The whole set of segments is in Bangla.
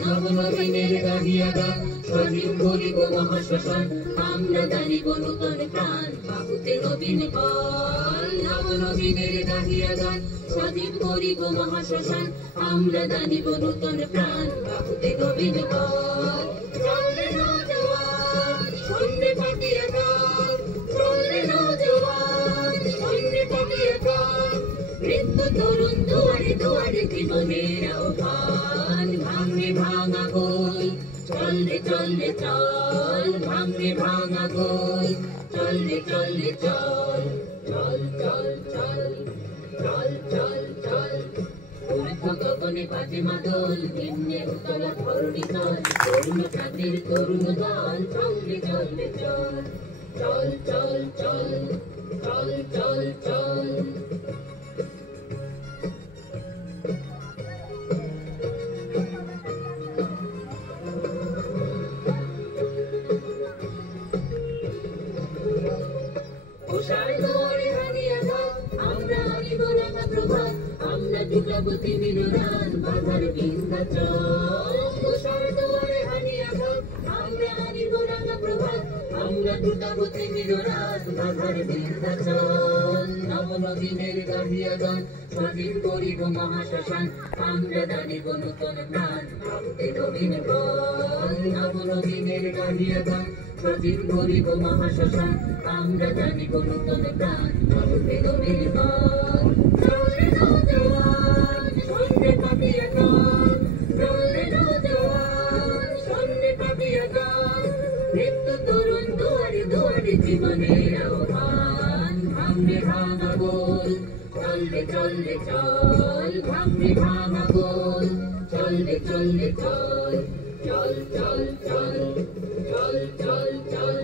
নবনবীনের গাহিয়া গান স্বাধীন করিব মহাশ্মশান আমরা দানিব নূতন প্রাণ বাহুতে নবীন বল নবনবীনের গাহিয়া গান স্বাধীন করিব মহাশ্মশান আমরা দানিব নূতন প্রাণ বাহুতে নবীন বল চললে নওজোয়ান সন্ধ্যে পাতিয়া গান চললে নওজোয়ান সন্ধ্যে পাতিয়া গান বৃদ্ধ তরুণ দুয়ারে দুয়ারে জীবনের আহ্বান ভাঙে ভাঙা গোল চললে চললে চল ভাঙে ভাঙা গোল চললে চললে চল চল চল চল চল চল চল ঊর্ধ্ব গগনে বাজে মাদল নিম্নে উতলা ধরণী তল তরুণ জাতির তরুণ দল চললে চললে চল চল চল চল চল চল চল আমরা ঢুকাবো তিমিরুরান বাধার বিন্ধ্যাচল উষার দুয়ারে হানিয়া ঘাট আমরা আনিব রাঙা প্রভাত আমরা ঢুকাবো তিমিরুরান বাধার বিন্ধ্যাচল নবনবীনের গাহিয়া গান স্বাধীন করিব মহাশ্মশান আমরা দানিব নূতন প্রাণ বাহুতে নবীন বল নবনবীনের গাহিয়া গান স্বাধীন করিব মহাশ্মশান আমরা দানিব নূতন প্রাণ বাহুতে নবীন বল জীবনের আহ্বান ভাঙে ভাঙা গোল চললে চললে চল ভাঙে ভাঙা গোল চললে চললে চল চল চল চল চল চল চল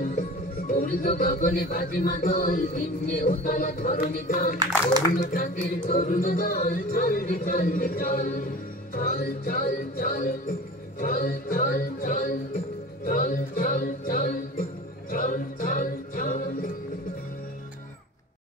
ঊর্ধ্ব গগনে বাজে মাদল নিম্নে উতলা ধরণী তল তরুণ জাতির তরুণ দল চললে চললে চল চল চল চল চল চল চল চল চল চল চল চল চল